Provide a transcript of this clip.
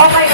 Oh my